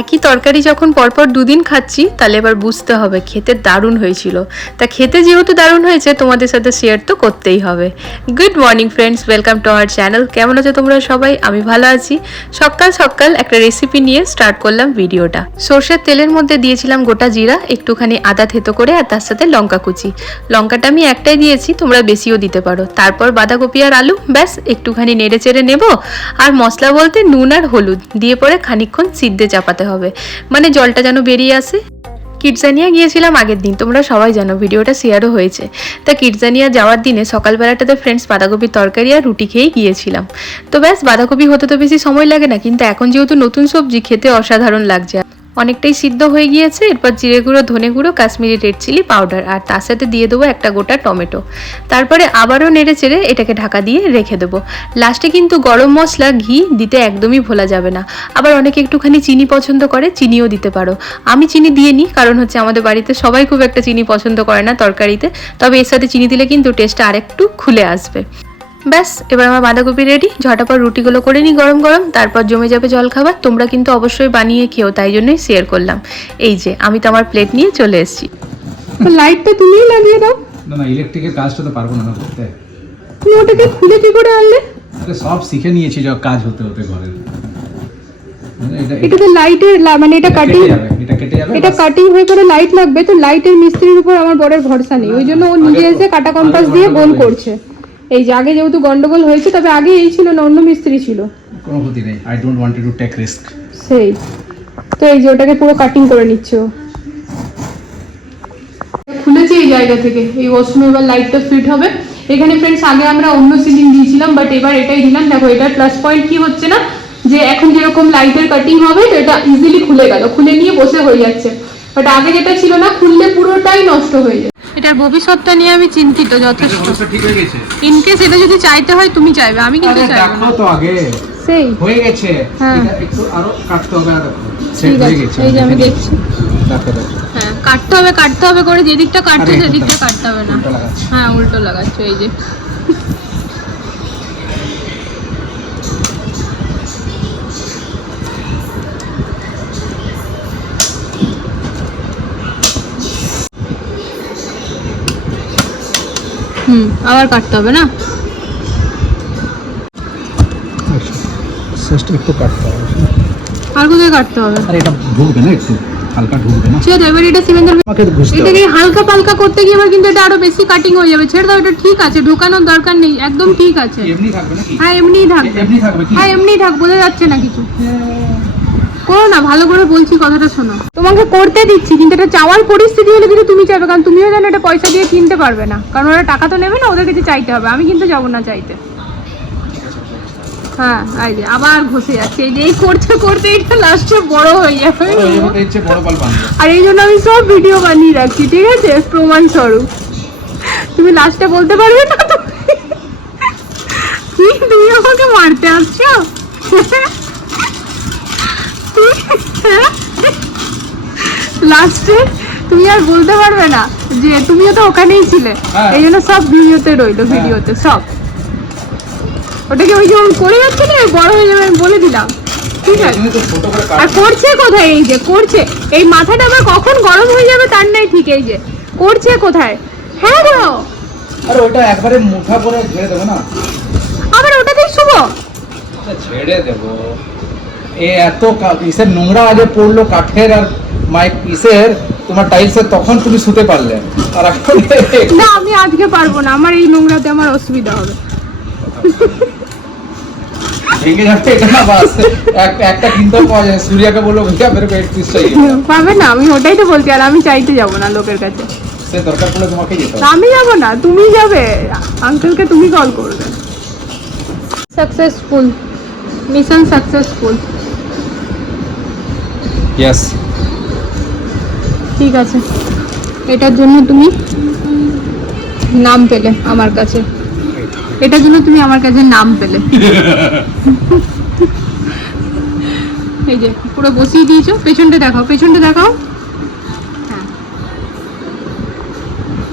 একই তরকারি যখন পরপর দুদিন খাচ্ছি তাহলে এবার বুঝতে হবে খেতে দারুণ হয়েছিল। তা খেতে যেহেতু দারুণ হয়েছে তোমাদের সাথে শেয়ার তো করতেই হবে। Good morning friends, welcome to our channel. কেমন আছো তোমরা সবাই? আমি ভালো আছি। সকাল সকাল একটা রেসিপি নিয়ে স্টার্ট করলাম ভিডিওটা। সর্ষের তেলের মধ্যে দিয়েছিলাম গোটা জিরা, একটুখানি আদা থেতো করে, আর তার সাথে লঙ্কা কুচি। লঙ্কাটা আমি একটাই দিয়েছি, তোমরা বেশিও দিতে পারো। তারপর বাঁধাকপি আর আলু, ব্যাস একটুখানি নেড়ে চেড়ে নেব। আর মশলা বলতে নুন আর হলুদ দিয়ে পরে খানিকক্ষণ সিদ্ধে চাপাতে হবে, মানে জলটা যেন বেরিয়ে আসে। কিডজানিয়া গিয়েছিলাম আগের দিন, তোমরা সবাই জানো, ভিডিওটা শেয়ারও হয়েছে। তা কিডজানিয়া যাওয়ার দিনে সকালবেলাটাতে ফ্রেন্ডস বাঁধাকপির তরকারি আর রুটি খেয়েই গিয়েছিলাম। তো ব্যাস বাঁধাকপি হতে তো বেশি সময় লাগে না, কিন্তু এখন যেহেতু নতুন সবজি খেতে অসাধারণ লাগছে। অনেকটাই সিদ্ধ হয়ে গিয়েছে। এরপর জিরে গুঁড়ো, ধনে গুঁড়ো, কাশ্মীরি রেড চিলি পাউডার, আর তার সাথে দিয়ে দেবো একটা গোটা টমেটো। তারপরে আবারও নেড়ে চেড়ে এটাকে ঢাকা দিয়ে রেখে দেবো। লাস্টে কিন্তু গরম মশলা, ঘি দিতে একদমই ভোলা যাবে না। আবার অনেকে একটুখানি চিনি পছন্দ করে, চিনিও দিতে পারো। আমি চিনি দিয়ে নিই, কারণ হচ্ছে আমাদের বাড়িতে সবাই খুব একটা চিনি পছন্দ করে না তরকারিতে, তবে এর সাথে চিনি দিলে কিন্তু টেস্টটা আরেকটু খুলে আসবে। ব্যাস এবার আমার বাঁধাকপি রেডি। ঝটাপট রুটিগুলো করে নিই গরম গরম, তারপর জমে যাবে জলখাবার। তোমরা কিন্তু অবশ্যই বানিয়ে খেও, তাই জন্যই শেয়ার করলাম। এই যে আমি তো আমার প্লেট নিয়ে চলে এসেছি। লাইটটা তুমিই লাগিয়ে দাও। না না, ইলেকট্রিকের কাজটা তো পারবো না করতে। তুমি ওটাকে খুলে কি করে আনলে? আরে সব শিখে নিয়েছি যখন কাজ হতে হতে ঘরের। এটা তো লাইটের, মানে এটা কাটিং, এটা কেটে যাবে, এটা কাটিং হয়ে করে লাইট লাগবে। তো লাইটের মিস্ত্রির উপর আমার বড়ের ভরসা নেই, ওই জন্য ও নিজে এসে কাটা কম্পাস দিয়ে গোল করছে। এই যে আগে যেহেতু গন্ডগোল হয়েছে, তবে আগে এই ছিল না, অন্য মিস্ত্রি ছিল। কোনো ক্ষতি নেই, I don't want to take risk. সেই তো এই যে ওটাকে পুরো কাটিং করে নিচ্ছে ও। খুলেছে এই জায়গা থেকে, এই ওয়াশরুমে এবার লাইটটা ফিট হবে। এখানে ফ্রেন্ডস আগে আমরা অন্য সিলিং দিয়েছিলাম, বাট এবার এটাই দিলাম। দেখো এটার প্লাস পয়েন্ট কি হচ্ছে না, যে এখন যেরকম লাইটের কাটিং হবে তো এটা ইজিলি খুলে গেল, খুলে নিয়ে বসে হয়ে যাচ্ছে। বাট আগে যেটা ছিল না, খুললে পুরোটাই নষ্ট হয়ে যায়। এটার ভবিষ্যৎটা নিয়ে আমি চিন্তিত যথেষ্ট। ঠিক হয়ে গেছে। ইনকেস এটা যদি চাইতে হয় তুমি চাইবে, আমি কিন্তু চাইবো না। তো আগে সেই হয়ে গেছে, হ্যাঁ। এটা একটু আরো কাটতে হবে। আর দেখো সেট ঠিক হয়ে আছে, গেছে। এই যে আমি দেখছি। দেখো দেখো, হ্যাঁ কাটতে হবে করে, যেদিকটা কাটছে সেদিকটা কাটতে হবে না। উল্টো লাগাচ্ছি। হ্যাঁ উল্টো লাগাচ্ছ, এই যে। আবার কাটতে হবে না? জাস্ট একটু কাটতে হবে। আর কোথায় কাটতে হবে? আরে এটা ঢুকবে না, একটু হালকা ঢুকবে না। ছেড়ে দাও, এবার এটা সিমেন্টের আমাকে বুঝতে হবে। এটাকে হালকা পালকা করতে গিয়ে এবার কিন্তু এটা আরো বেশি কাটিং হয়ে যাবে। ছেড়ে দাও, এটা ঠিক আছে, ঢোকানোর দরকার নেই, একদম ঠিক আছে। এমনি থাকবে নাকি? হ্যাঁ এমনিই থাকবে। এমনি থাকবে কি? হ্যাঁ এমনিই থাক, বোঝা যাচ্ছে না কিছু। করো না, ভালো করে বলছি, কথাটা শোনো। তোমাকে করতে দিচ্ছি, কিন্তু এটা চাওয়ার পরিস্থিতি হলে কিন্তু তুমি চাইবে, কারণ তুমিও জানো এটা পয়সা দিয়ে কিনতে পারবে না, কারণ ওরা টাকা তো নেবে না, ওদের কাছে চাইতে হবে। আমি কিন্তু যাবো না চাইতে। হ্যাঁ এই যে আবার ঘষে যাচ্ছে, এই যে এই করতে করতে এটা লাস্টে বড় হয়ে যাবে। আর এই জন্য আমি সব ভিডিও বানিয়ে রাখছি, ঠিক আছে, প্রমাণ স্বরূপ। তুমি লাস্টে বলতে পারবে না তো তুমি আমাকে মারতে আসছো। লাস্টে তুমি আর বলতে পারবে না যে তুমিও তো ওখানেই ছিলে। এই জন্য সব ভিডিওতে রইলো, ভিডিওতে সব। ওটাকে ওই যে করে যাচ্ছে না, বড় হয়ে যাবে, আমি বলে দিলাম, ঠিক আছে। আর করছে কোথায়? এই যে করছে, এই মাথাটা আবার কখন গরম হয়ে যাবে তার নাই ঠিক। এই যে করছে কোথায়? হ্যাঁ গো, আরে ওটা একবারে মুঠা করে ছেড়ে দেবো না, আবার ওটাতেই শুভ ছেড়ে দেবো। এ এত পিসের নোংরা আগে পড়লো কাঠের আর মাইক পিসের, তোমার টাইলসের, তখন তুমি শুতে পারলে। আর এখন না, আমি আজকে পারবো না, আমার এই নোংরাতে আমার অসুবিধা হবে। ভেঙে যাবে এটা না, বাস একটা কিনতে পাওয়া যায়। সূর্যাকে বললো ভैया मेरे को एक पीस चाहिए, পাবে না। আমি ওটাই তো বলছি, আর আমি চাইতে যাব না লোকের কাছে। সে দরকার পড়লে তোমাকে যেতে হবে। আমি যাব না, তুমি যাবে, আঙ্কেলকে তুমি কল করবে। Successful, mission successful. ইয়েস, ঠিক আছে, এটার জন্য তুমি নাম পেলে আমার কাছে, এটার জন্য তুমি আমার কাছে নাম পেলে। এই যে পুরো বসিয়ে দিয়েছো। পেছনটা দেখাও, পেছনটা দেখাও। হ্যাঁ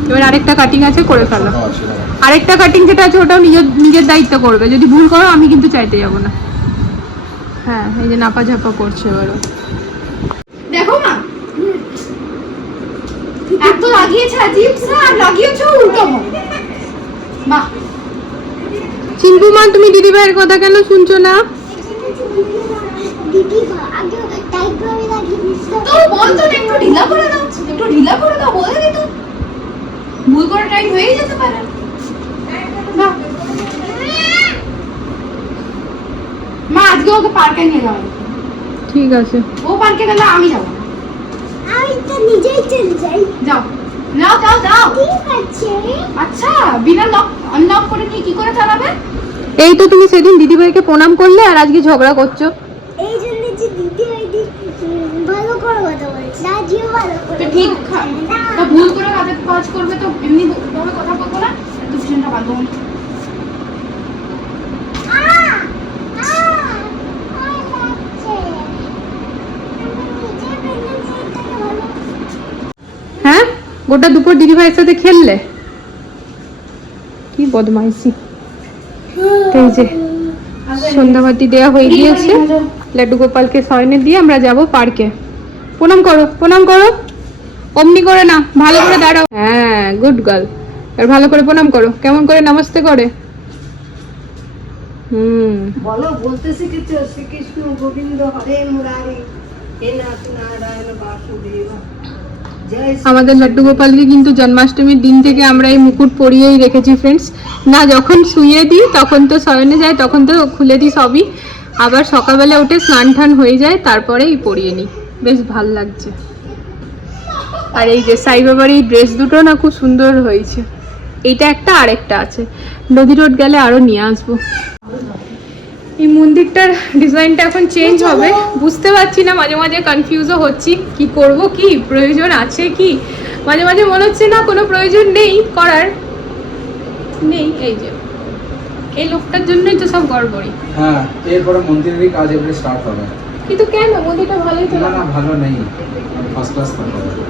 এবার আরেকটা কাটিং আছে, করে ফেলো। আরেকটা কাটিং যেটা আছে ওটাও নিজের দায়িত্ব করবে, যদি ভুল করো আমি কিন্তু চাইতে যাব না। হ্যাঁ এই যে নাপা ঝাপা করছে এবারও। এত লাগিয়েছে আজিব স্যার, লাগিয়েছো উল্টো মা। চিম্পু মা, তুমি দিদি ভাইয়ের কথা কেন শুনছো না? দিদি আগে টাইট করে লাগিয়ে দিছিল। তো বল তো একটু ঢিলা করে দাও, একটু ঢিলা করে দাও, বলে দিত ভুল করে টাইট হয়েই যেতে পারে। না মা, আজকে ওকে পার্কে নিয়ে যাও। ঠিক আছে। ও পার্কে গেলে আমি যাবো না। আমি তো নিজেই চলে যাই। যাও যাও যাও যাও। ঠিক আছে। আচ্ছা, বিনা লক আনলক করে নিয়ে কি করে চালাবে? এই তো তুমি সেদিন দিদি ভাইকে প্রণাম করলে আর আজকে ঝগড়া করছো। এই জন্য যে দিদি ওইদি ভালো করে কথা বলছে, আজিও ভালো করে। তো ঠিক তো ভুল করে কাজ করবে তো এমনি ভাবে কথা বলবো না। একটু ফিশনটা বাঁধো। হ্যাঁ, গোটা দুপুর দিদি ভাইয়ের সাথে খেললে? কি বদমাইশি। এই যে সন্ধ্যাবাতি দেওয়া হয়ে গিয়েছে, লাড্ডু গোপালকে শয়নে দিয়ে আমরা যাব পার্কে। প্রণাম করো, প্রণাম করো। অমনি করে না, ভালো করে দাঁড়াও। হ্যাঁ, গুড গার্ল। আর ভালো করে প্রণাম করো। কেমন করে নমস্তে করে? বলো, বলতে শিখেছো শ্রীকৃষ্ণ গোবিন্দ হরে মুরারি হে নাথ নারায়ণ বাসুদেব জয় শ্রী- আমাদের লাড্ডু গোপালকে কিন্তু জন্মাষ্টমীর দিন থেকে আমরা এই মুকুট পরিয়েই রেখেছি ফ্রেন্ডস। না যখন শুয়ে দিই তখন তো শয়নে যায়, তখন তো খুলে দিই সবই। আবার সকালবেলা উঠে স্নান টান হয়ে যায়, তারপরেই পরিয়ে নিই। বেশ ভাল লাগছে। আর এই যে সাই বাবার এই ড্রেস দুটো না খুব সুন্দর হয়েছে। এইটা একটা, আরেকটা আছে। নদী রোড গেলে আরো নিয়ে আসবো। এই মন্দিরটার ডিজাইনটা এখন চেঞ্জ হবে, বুঝতে পারছি না, মাঝে মাঝে কনফিউজও হচ্ছি কি করব, কি প্রয়োজন আছে কি। মাঝে মাঝে মনে হচ্ছে না কোনো প্রয়োজন নেই করার, নেই। এই যে এই লোকটার জন্যই তো সব গড়বড়ি। হ্যাঁ, এরপরে মন্দিরেরই কাজ এবারে স্টার্ট হবে। কিন্তু কেন, মন্দিরটা ভালোই তো। না না, ভালো নেই, ফার্স্ট ক্লাস থাকতে হবে।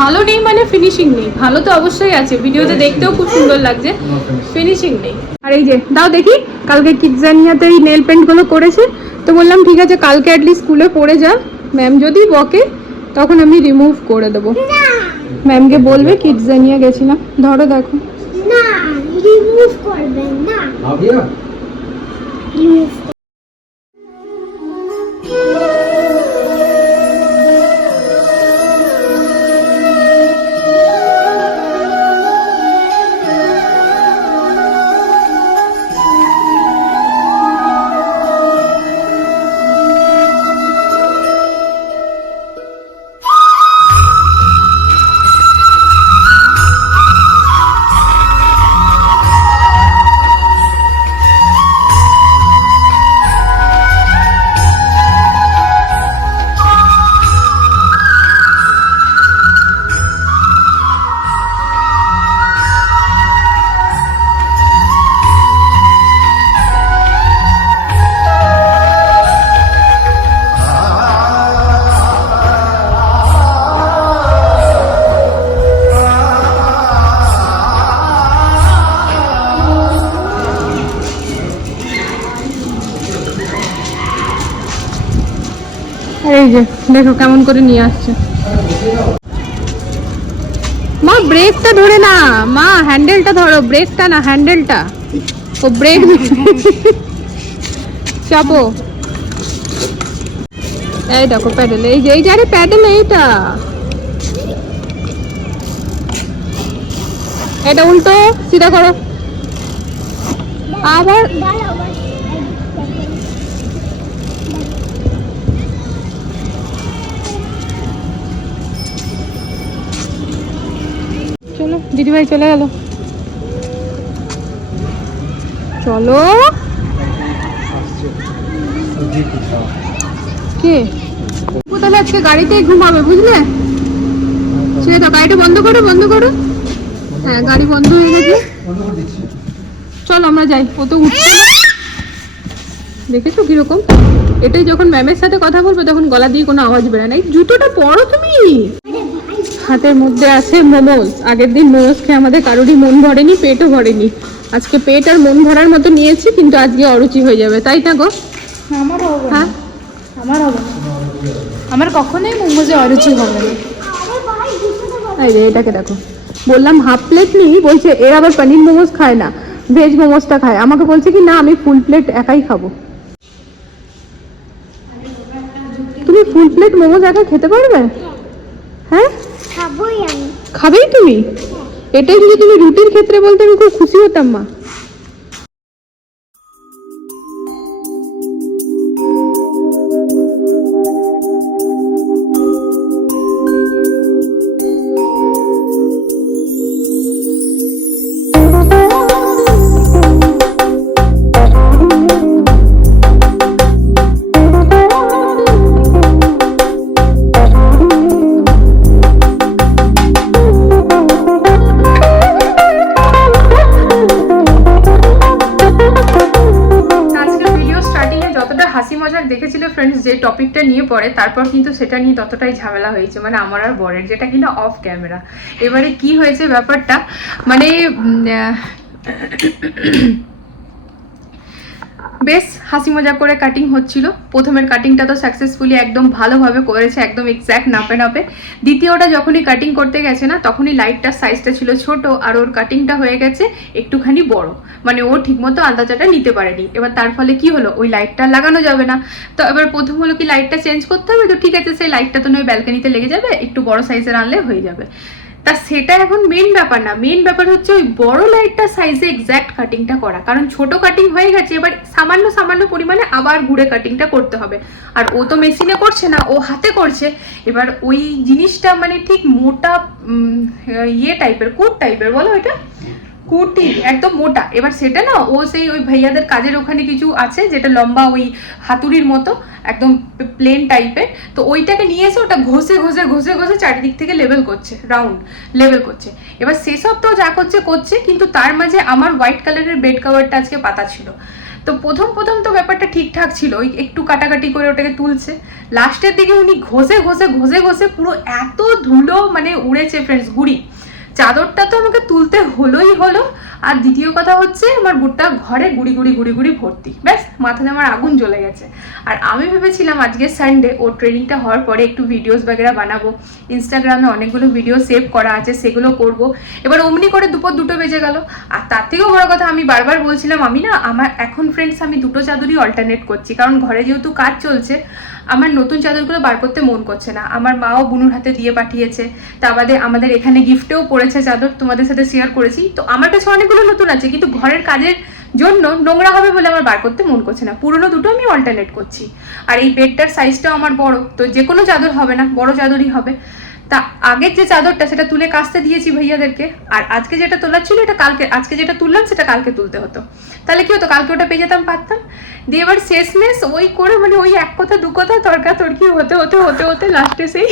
ভালো নেই মানে ফিনিশিং নেই। ভালো তো অবশ্যই আছে, ভিডিওতে দেখতেও খুব সুন্দর লাগছে, ফিনিশিং নেই। আর এই যে দাও দেখি, কালকে কিডজানিয়াতে এই নেল পেন্ট গুলো করেছে, তো বললাম ঠিক আছে কালকে অ্যাটলিস্ট স্কুলে পড়ে যা, ম্যাম যদি বকে তখন আমি রিমুভ করে দেবো। ম্যামকে বলবে কিডজানিয়া গেছিলাম। ধরো দেখো। না, রিমুভ করবেন না। ভাবিয়া রিমুভ এই যে দেখো কেমন করে নিয়ে আসছে। মা ব্রেকটা ধরে না, মা হ্যান্ডেলটা ধরো, ব্রেকটা না হ্যান্ডেলটা। ও ব্রেক চাপো। এই দেখো প্যাডেল, এই যে আরে প্যাডেল এইটা, এটা উল্টো সিধা করো আবার। দাঁড়াও। চলো, দিদিভাই চলে গেল। চলো। কে তাহলে আজকে গাড়িতেই ঘুমাবে, বুঝলে? শুয়ে তো, গাড়িটা বন্ধ করো, বন্ধ করো। হ্যাঁ, গাড়ি বন্ধ হয়ে গেছে। চলো আমরা যাই, ও তো উঠছে না। দেখেছো কিরকম? এটাই যখন ম্যামের সাথে কথা বলবে তখন গলা দিয়ে কোনো আওয়াজ বেরোয় না। এই জুতোটা পরো তুমি। হাতের মধ্যে আছে মোমোস। আগের দিন মোমোস খেয়ে আমাদের কারোরই মন ভরেনি, পেটও ভরেনি। আজকে পেট আর মন ভরার মতো নিয়েছি, কিন্তু আজকে অরুচি হয়ে যাবে, তাই না গো? আমার হবে না, হ্যাঁ, আমার হবে না, আমার কখনোই মোমোজে অরুচি হবে না। আরে ভাই, জুতোটা বড় এই রে এটাকে দেখো, বললাম হাফ প্লেট নিই, বলছে এর আবার পনির মোমোজ খায় না, ভেজ মোমোজটা খায়। আমাকে বলছে কি না আমি ফুল প্লেট একাই খাবো। তুমি ফুল প্লেট মোমোজ একা খেতে পারবে? হ্যাঁ খাবোই আমি। খাবেই তুমি? এটাই যদি তুমি রুটির ক্ষেত্রে বলতে আমি খুব খুশি হতাম মা। আজকের ভিডিও স্টার্টিং এ যতটা হাসি মজাক দেখেছিল ফ্রেন্ডস, যে টপিকটা নিয়ে পড়ে তারপর কিন্তু সেটা নিয়ে ততটাই ঝামেলা হয়েছে, মানে আমার আর বরের, যেটা কিনা অফ ক্যামেরা। এবারে কি হয়েছে ব্যাপারটা, মানে বেশ হাসি মজা করে কাটিং হচ্ছিল। প্রথমের কাটিংটা তো সাকসেসফুলি একদম ভালোভাবে করেছে, একদম এক্স্যাক্ট নাপে নাপে। দ্বিতীয়টা যখনই কাটিং করতে গেছে না, তখনই লাইটটার সাইজটা ছিল ছোট আর ওর কাটিংটা হয়ে গেছে একটুখানি বড়, মানে ও ঠিকমতো আন্দাজাটা নিতে পারেনি। এবার তার ফলে কি হলো, ওই লাইটটা লাগানো যাবে না। তো এবার প্রথম হলো কি লাইটটা চেঞ্জ করতে হবে, তো ঠিক আছে সেই লাইটটা তো নয় ব্যালকনিতে লেগে যাবে, একটু বড় সাইজের আনলে হয়ে যাবে। তা সেটা এখন মেন ব্যাপার না, মেন ব্যাপার হচ্ছে ওই বড় লাইটটার সাইজে এক্স্যাক্ট কাটিংটা করা, কারণ ছোট কাটিং হয়ে গেছে, এবার সামান্য সামান্য পরিমাণে আবার ঘুরে কাটিংটা করতে হবে। আর ও তো মেশিনে করছে না, ও হাতে করছে। এবার ওই জিনিসটা মানে ঠিক মোটা ইয়ে টাইপের, কুট টাইপের, বলো এটা কুর্তি একদম মোটা। এবার সেটা না ও সেই ওই ভাইয়াদের কাজের ওখানে কিছু আছে যেটা লম্বা ওই হাতুড়ির মতো একদম প্লেন টাইপের, তো ওইটাকে নিয়ে এসে ওটা ঘষে ঘষে ঘষে ঘষে চারিদিক থেকে লেভেল করছে, রাউন্ড লেভেল করছে। এবার সেসব তো যা করছে করছে, কিন্তু তার মাঝে আমার হোয়াইট কালারের বেড কভারটা আজকে পাতা ছিল। তো প্রথম প্রথম তো ব্যাপারটা ঠিকঠাক ছিল, ওই একটু কাটাকাটি করে ওটাকে তুলছে। লাস্টের দিকে উনি ঘষে ঘষে ঘষে ঘষে পুরো এত ধুলো মানে উড়েছে ফ্রেন্ডস, গুড়ি। চাদরটা তো আমাকে তুলতে হলোই হলো। আর দ্বিতীয় কথা হচ্ছে আমার গোটা ঘরে গুড়ি গুড়ি গুড়ি গুড়ি ভর্তি, ব্যাস মাথাতে আমার আগুন জ্বলে গেছে। আর আমি ভেবেছিলাম আজকে সানডে, ওর ট্রেনিংটা হওয়ার পরে একটু ভিডিওস বাগেরা বানাবো, ইনস্টাগ্রামে অনেকগুলো ভিডিও সেভ করা আছে সেগুলো করব। এবার অমনি করে দুপুর 2টো বেজে গেল। আর তার থেকেও বড় কথা, আমি বারবার বলছিলাম আমি না আমার এখন ফ্রেন্ডস আমি 2টো চাদরই অল্টারনেট করছি, কারণ ঘরে যেহেতু কাজ চলছে আমার নতুন চাদরগুলো বার করতে মন করছে না। আমার মাও বুনুর হাতে দিয়ে পাঠিয়েছে, তা বাদে আমাদের এখানে গিফটেও পড়েছে চাদর, তোমাদের সাথে শেয়ার করেছি। তো আমার কাছে অনেকগুলো নতুন আছে, কিন্তু ঘরের কাজের জন্য নোংরা হবে বলে আমার বার করতে মন করছে না, পুরোনো 2টো আমি অল্টারনেট করছি। আর এই বেডটার সাইজটাও আমার বড়, তো যে কোনো চাদর হবে না, বড় চাদরই হবে। তা আগের যে চাদরটা সেটা তুলে কাচতে দিয়েছি ভাইয়াদেরকে, আর আজকে যেটা তোলার ছিল এটা কালকে, আজকে যেটা তুললাম সেটা কালকে তুলতে হতো। তাহলে কি হতো, কালকে ওটা পেয়ে যেতাম, পারতাম। দিয়ে এবার শেষমেশ ওই করে মানে ওই এক কথা দু কথা তর্কাতর্কি হতে হতে হতে হতে লাস্টে সেই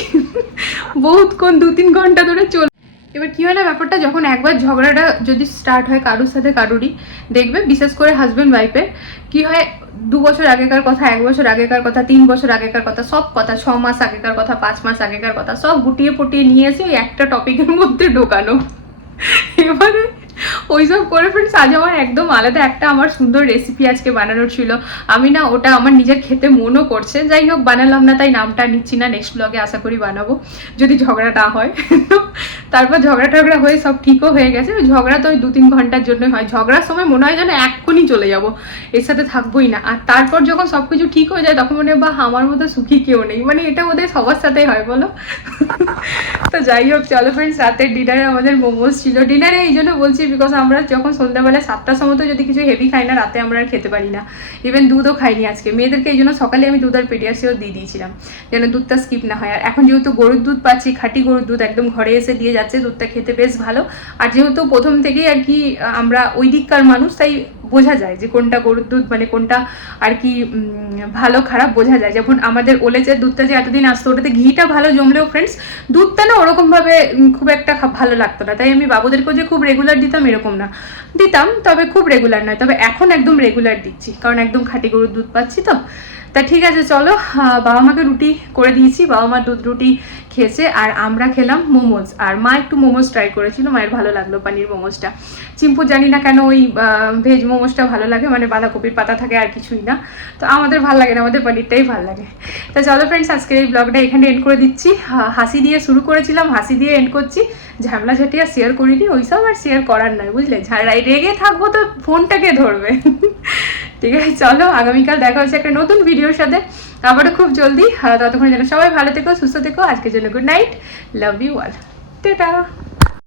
বহুতক্ষণ 2-3 ঘন্টা ধরে চল। এবার কি হয় না ব্যাপারটা, যখন একবার ঝগড়াটা যদি স্টার্ট হয় কারুর সাথে কারুরই, দেখবে বিশেষ করে হাজব্যান্ড ওয়াইফের, কি হয় 2 বছর আগেকার কথা, 1 বছর আগেকার কথা, 3 বছর আগেকার কথা, সব কথা, 6 মাস আগেকার কথা, 5 মাস আগেকার কথা সব গুটিয়ে ফুটিয়ে নিয়ে এসে ওই একটা টপিকের মধ্যে ঢোকানো। এবারে ওইসব করে ফ্রেন্ডস আজ আমার একদম আলাদা একটা আমার সুন্দর রেসিপি আজকে বানানোর ছিল। আমি না ওটা আমার নিজের খেতে মনও করছে, যাই হোক বানালাম না, তাই নামটা নিচ্ছি না, নেক্সট ব্লগে আশা করি বানাবো যদি ঝগড়া না হয়। তারপর ঝগড়া টগড়া হয়ে সব ঠিকও হয়ে গেছে। ঝগড়া তো ওই 2-3 ঘন্টার জন্যই হয়, ঝগড়ার সময় মনে হয় যেন এক্ষুনি চলে যাব, এর সাথে থাকবোই না। আর তারপর যখন সব কিছু ঠিক হয়ে যায় তখন মনে হয় বাহ আমার মতো সুখী কেউ নেই, মানে এটা ওদের সবার সাথেই হয় বলো। তো যাই হোক চলো ফ্রেন্ডস, রাতের ডিনারে আমাদের মোমোজ ছিল। ডিনারে এই জন্য বলছি বিকজ আমরা যখন সন্ধ্যাবেলা 7টার সময় তো যদি কিছু হেভি খাই না, রাতে আমরা আর খেতে পারি না। ইভেন দুধও খাইনি আজকে মেয়েদেরকে, এই জন্য সকালে আমি দুধ আর পেডিয়াশিওর দিয়ে দিয়েছিলাম যেন দুধটা স্কিপ না হয়। আর এখন যেহেতু গরুর দুধ পাচ্ছি, খাঁটি গরুর দুধ একদম ঘরে এসে দিয়ে যাচ্ছে, দুধটা খেতে বেশ ভালো। আর যেহেতু প্রথম থেকেই আর কি আমরা ওই দিককার মানুষ, তাই বোঝা যায় যে কোনটা গরুর দুধ মানে কোনটা আর কি ভালো খারাপ বোঝা যায়। যেমন আমাদের ওলেচের দুধটা যে এতদিন আসতো ওটাতে ঘিটা ভালো জমলেও ফ্রেন্ডস দুধটা না ওরকমভাবে খুব একটা ভালো লাগতো না, তাই আমি বাবুদেরকেও যে খুব রেগুলার দিতাম এরকম না, দিতাম তবে খুব রেগুলার নয়। তবে এখন একদম রেগুলার দিচ্ছি, কারণ একদম খাঁটি গরুর দুধ পাচ্ছি। তো তা ঠিক আছে চলো, বাবা মাকে রুটি করে দিয়েছি, বাবা মা দুধ রুটি খেয়েছে আর আমরা খেলাম মোমোজ। আর মা একটু মোমোজ ট্রাই করেছিল, মায়ের ভালো লাগলো পানির মোমোজটা। চিম্পু জানি না কেন ওই ভেজ মোমোজটা ভালো লাগে, মানে বাঁধাকপির পাতা থাকে আর কিছুই না। তো আমাদের ভালো লাগে না, আমাদের পনিরটাই ভালো লাগে। তা চলো ফ্রেন্ডস, আজকের এই ব্লগটা এখানে এন্ড করে দিচ্ছি। হাসি দিয়ে শুরু করেছিলাম, হাসি দিয়ে এন্ড করছি। ঝামেলা ঝাঁটিয়া শেয়ার করিনি, ওইসব আর শেয়ার করার নয়, বুঝলে? রেগে থাকবো তো ফোনটাকে ধরবে। ঠিক আছে চলো, আগামীকাল দেখা হচ্ছে একটা নতুন ভিডিওর সাথে আবারও খুব জলদি। ততক্ষণ যেন সবাই ভালো থেকো, সুস্থ থেকো। আজকের জন্য good night, love you all, tata.